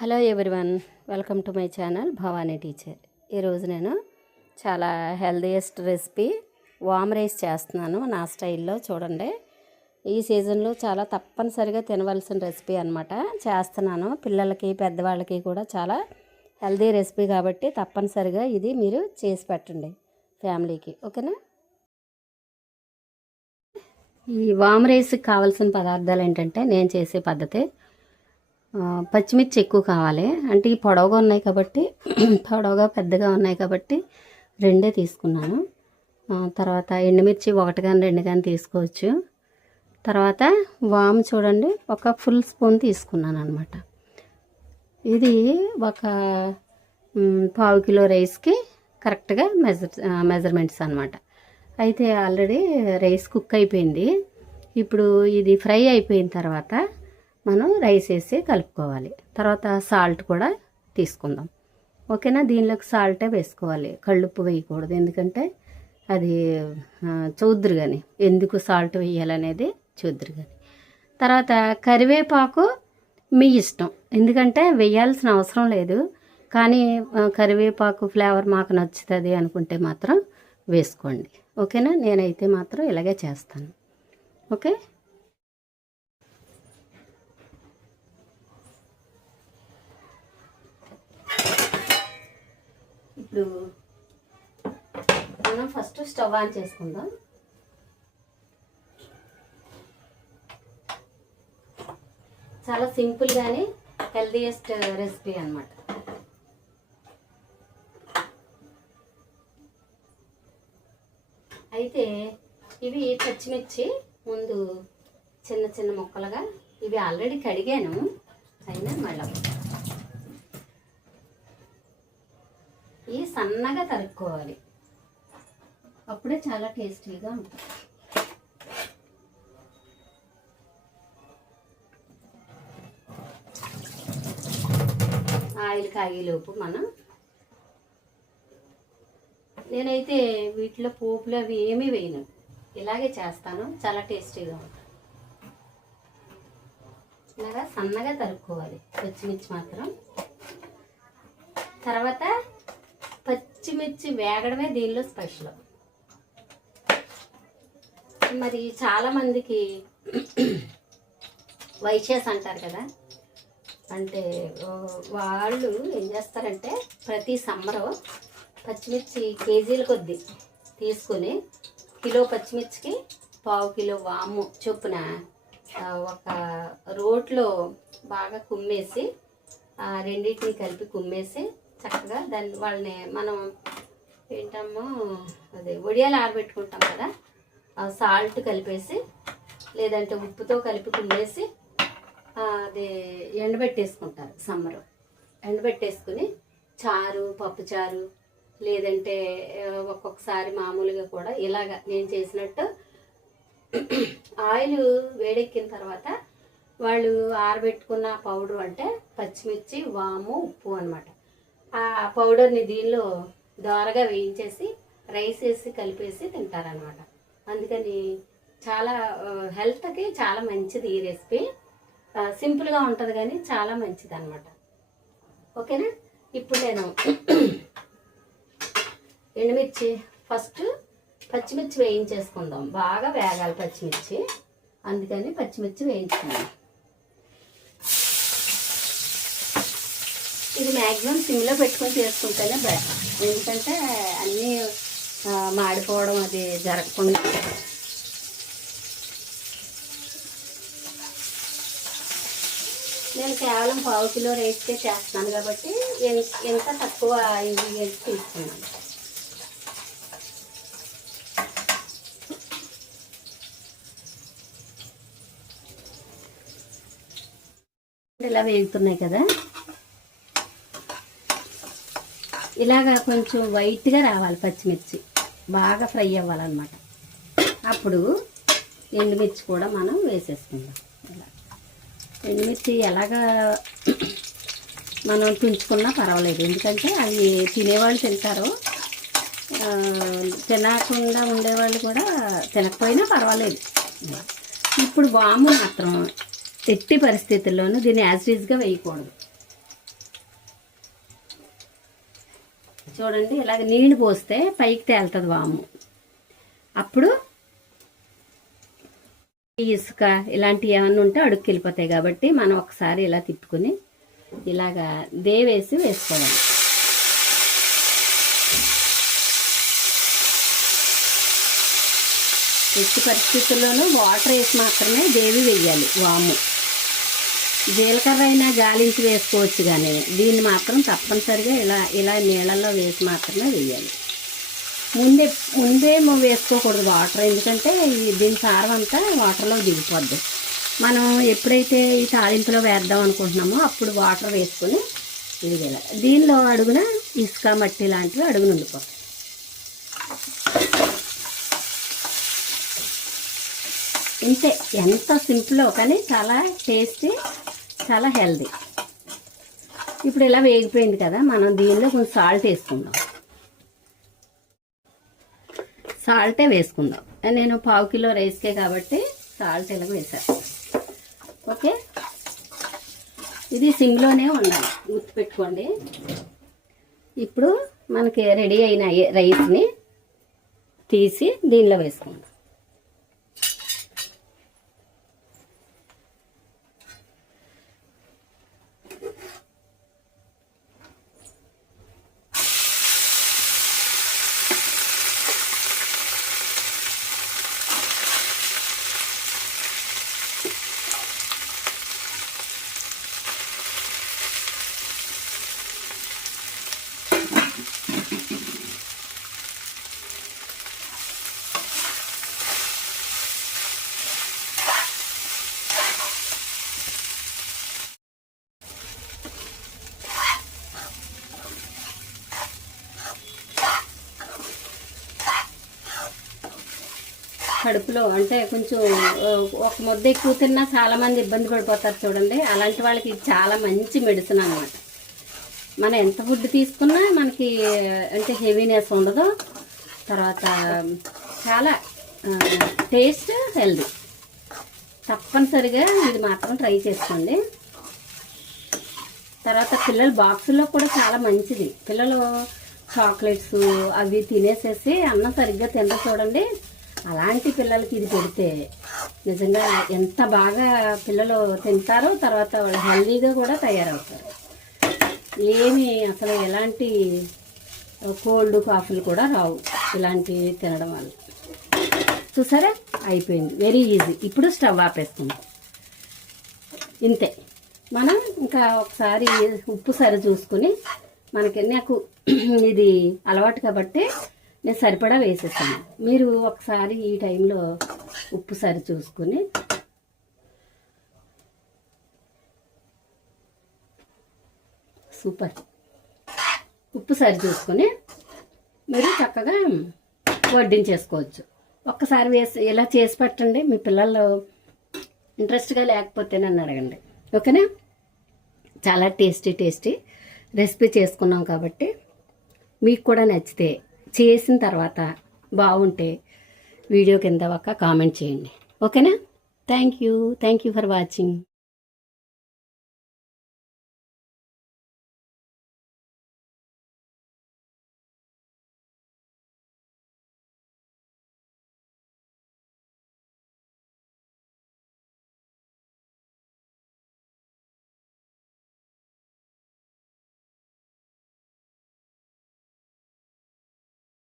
Hello everyone, welcome to my channel Bhavani teacher. ఈరోజు నేను చాలా హెల్దీయెస్ట్ రెసిపీ వామ్ రైస్ చేస్తున్నాను నా స్టైల్లో. చూడండి, ఈ సీజన్లో చాలా తప్పనిసరిగా తినవలసిన రెసిపీ అనమాట చేస్తున్నాను. పిల్లలకి పెద్దవాళ్ళకి కూడా చాలా హెల్దీ రెసిపీ కాబట్టి తప్పనిసరిగా ఇది మీరు చేసి పెట్టండి ఫ్యామిలీకి, ఓకేనా. ఈ వామ్ రైస్కి కావాల్సిన పదార్థాలు ఏంటంటే, నేను చేసే పద్ధతి పచ్చిమిర్చి ఎక్కువ కావాలి. అంటే ఈ పొడవుగా ఉన్నాయి కాబట్టి పొడవుగా పెద్దగా ఉన్నాయి కాబట్టి రెండే తీసుకున్నాను. తర్వాత ఎండుమిర్చి ఒకటి కానీ రెండు కానీ తీసుకోవచ్చు. తర్వాత వాము చూడండి, ఒక ఫుల్ స్పూన్ తీసుకున్నాను అనమాట. ఇది ఒక పావు కిలో రైస్కి కరెక్ట్గా మెజర్మెంట్స్ అనమాట. అయితే ఆల్రెడీ రైస్ కుక్ అయిపోయింది. ఇప్పుడు ఇది ఫ్రై అయిపోయిన తర్వాత మనం రైస్ వేసి కలుపుకోవాలి. తర్వాత సాల్ట్ కూడా తీసుకుందాం, ఓకేనా. దీనిలోకి సాల్టే వేసుకోవాలి, కళ్ళుప్పు వేయకూడదు. ఎందుకంటే అది చూద్దురు కానీ ఎందుకు సాల్ట్ వేయాలనేది చూద్దురు కానీ. తర్వాత కరివేపాకు మీ ఇష్టం, ఎందుకంటే వేయాల్సిన అవసరం లేదు. కానీ కరివేపాకు ఫ్లేవర్ మాకు నచ్చుతుంది అనుకుంటే మాత్రం వేసుకోండి, ఓకేనా. నేనైతే మాత్రం ఇలాగే చేస్తాను, ఓకే. ఇప్పుడు మనం ఫస్ట్ స్టవ్ ఆన్ చేసుకుందాం. చాలా సింపుల్ గానీ హెల్దీయెస్ట్ రెసిపీ అన్నమాట. అయితే ఇవి పచ్చిమిర్చి ముందు చిన్న చిన్న ముక్కలుగా, ఇవి ఆల్రెడీ కడిగాను అయినా మళ్ళీ ఇవి సన్నగా తరుక్కోవాలి, అప్పుడే చాలా టేస్టీగా ఉంటుంది. ఆయిల్ కాగేలోపు నేనైతే వీటిలో పోపులు అవి ఏమీ వేయను, ఇలాగే చేస్తాను. చాలా టేస్టీగా ఉంటుంది. ఇలాగా సన్నగా తరుక్కోవాలి పచ్చిమిర్చి మాత్రం. తర్వాత పచ్చిమిర్చి వేగడమే దీనిలో స్పెషల్. మరి చాలామందికి వైశ్యాస్ అంటారు కదా, అంటే వాళ్ళు ఏం చేస్తారంటే ప్రతి సమ్మరు పచ్చిమిర్చి కేజీల కొద్దీ తీసుకొని కిలో పచ్చిమిర్చికి పావు కిలో వాము చొప్పున ఒక రోట్లో బాగా కుమ్మేసి రెండింటిని కలిపి కుమ్మేసి చక్కగా దాన్ని వాళ్ళని మనం ఏంటమ్మో అదే వడియాలు ఆరబెట్టుకుంటాం కదా, సాల్ట్ కలిపేసి లేదంటే ఉప్పుతో కలిపి కుమ్మేసి అది ఎండబెట్టేసుకుంటారు. సమ్మరు ఎండబెట్టేసుకుని చారు, పప్పు చారు, లేదంటే ఒక్కొక్కసారి మామూలుగా కూడా ఇలాగ నేను చేసినట్టు ఆయిల్ వేడెక్కిన తర్వాత వాళ్ళు ఆరబెట్టుకున్న పౌడర్ అంటే పచ్చిమిర్చి, వాము, ఉప్పు అనమాట. ఆ పౌడర్ని దీనిలో దోరగా వేయించేసి రైస్ వేసి కలిపేసి తింటారనమాట. అందుకని చాలా హెల్త్కి చాలా మంచిది ఈ రెసిపీ. సింపుల్గా ఉంటుంది కానీ చాలా మంచిది అనమాట, ఓకేనా. ఇప్పుడు నేను ఎండుమిర్చి ఫస్ట్ పచ్చిమిర్చి వేయించేసుకుందాం. బాగా వేగాలి పచ్చిమిర్చి, అందుకని పచ్చిమిర్చి వేయించుకుందాం. ఇది మ్యాక్సిమం సిమ్లో పెట్టుకొని చేసుకుంటేనే బెటర్, ఎందుకంటే అన్నీ మాడిపోవడం అది జరగకుండా. నేను కేవలం పావు కిలో రైస్కే చేస్తున్నాను కాబట్టి ఎంత తక్కువ ఇంగ్రీడియంట్స్ తీసుకున్నాను. ఇలా వేగుతున్నాయి కదా, ఇలాగా కొంచెం వైట్గా రావాలి పచ్చిమిర్చి, బాగా ఫ్రై అవ్వాలన్నమాట. అప్పుడు ఎండుమిర్చి కూడా మనం వేసేసుకుందాం. ఇలా ఎండుమిర్చి ఎలాగా మనం తుంచుకున్నా పర్వాలేదు, ఎందుకంటే అవి తినేవాళ్ళు తింటారు, తినకుండా ఉండేవాళ్ళు కూడా తినకపోయినా పర్వాలేదు. ఇప్పుడు వాము మాత్రం ఎట్టి పరిస్థితుల్లోనూ దీన్ని యాజ్ యూజ్గా వేయకూడదు. చూడండి ఇలాగ నీళ్ళు పోస్తే పైకి తేలుతుంది వాము. అప్పుడు ఇసుక ఇలాంటివి ఏమన్నా ఉంటే అడుక్కి వెళ్ళిపోతాయి. కాబట్టి మనం ఒకసారి ఇలా తిప్పుకుని ఇలాగా దేవేసి వేసుకోవాలి. ఎట్టి పరిస్థితుల్లోనూ వాటర్ వేసి మాత్రమే దేవి వేయాలి. వాము జీలకర్ర అయినా గాలించి వేసుకోవచ్చు, కానీ దీన్ని మాత్రం తప్పనిసరిగా ఇలా ఇలా నీళ్ళల్లో వేసి మాత్రమే వేయాలి. ముందే వేసుకోకూడదు వాటర్, ఎందుకంటే దీని సారం అంతా వాటర్లో దిగిపోద్ది. మనం ఎప్పుడైతే ఈ తాలింపులో వేద్దాం అనుకుంటున్నామో అప్పుడు వాటర్ వేసుకొని ఇది వేయాలి. దీనిలో అడుగున ఇసుక మట్టి లాంటివి అడుగున ఉండిపోతాయి. ఇంతే, ఎంత సింపుల్ కానీ చాలా టేస్టీ, చాలా హెల్దీ. ఇప్పుడు ఇలా వేగిపోయింది కదా, మనం దీనిలో కొంచెం సాల్ట్ వేసుకుందాం. సాల్టే వేసుకుందాం. నేను 1/2 కిలో రైస్కే కాబట్టి సాల్ట్ ఇలా వేసాను. ఓకే, ఇది సిమ్లోనే ఉండాలి, గుర్తుపెట్టుకోండి. ఇప్పుడు మనకి రెడీ అయిన రైస్ని తీసి దీనిలో వేసుకుందాం. కడుపులో అంటే కొంచెం ఒక ముద్ద ఎక్కువ తిన్నా చాలామంది ఇబ్బంది పడిపోతారు చూడండి. అలాంటి వాళ్ళకి చాలా మంచి మెడిసిన్ అన్నమాట. మనం ఎంత ఫుడ్ తీసుకున్నా మనకి అంటే హెవీనెస్ ఉండదు. తర్వాత చాలా టేస్ట్, హెల్దీ. తప్పనిసరిగా ఇది మాత్రం ట్రై చేసుకోండి. తర్వాత పిల్లల బాక్సుల్లో కూడా చాలా మంచిది. పిల్లలు చాక్లెట్స్ అవి తినేసేసి అన్నం సరిగ్గా తినరు చూడండి. అలాంటి పిల్లలకి ఇది పెడితే నిజంగా ఎంత బాగా పిల్లలు తింటారో, తర్వాత వాళ్ళు హెల్దీగా కూడా తయారవుతారు. ఏమి అసలు ఎలాంటి కోల్డ్ కాఫీలు కూడా రావు ఇలాంటివి తినడం వల్ల. చూసారా, అయిపోయింది, వెరీ ఈజీ. ఇప్పుడు స్టవ్ ఆపేసుకుందాం. ఇంతే. మనం ఇంకా ఒకసారి ఉప్పు సరి చూసుకుని, నాకు ఇది అలవాటు కాబట్టి నేను సరిపడా వేసేసాను. మీరు ఒకసారి ఈ టైంలో ఉప్పు సరి చూసుకుని సూపర్ ఉప్పు సరి చూసుకొని మీరు చక్కగా వడ్డించేసుకోవచ్చు. ఒక్కసారి వేసి ఇలా చేసి పెట్టండి. మీ పిల్లలు ఇంట్రెస్ట్గా లేకపోతే నన్ను అడగండి. ఓకేనా? చాలా టేస్టీ రెసిపీ చేసుకున్నాం కాబట్టి మీకు కూడా నచ్చితే, చేసిన తర్వాత బాగుంటే వీడియో కింద ఒక కామెంట్ చేయండి. ఓకేనా? Thank you for watching.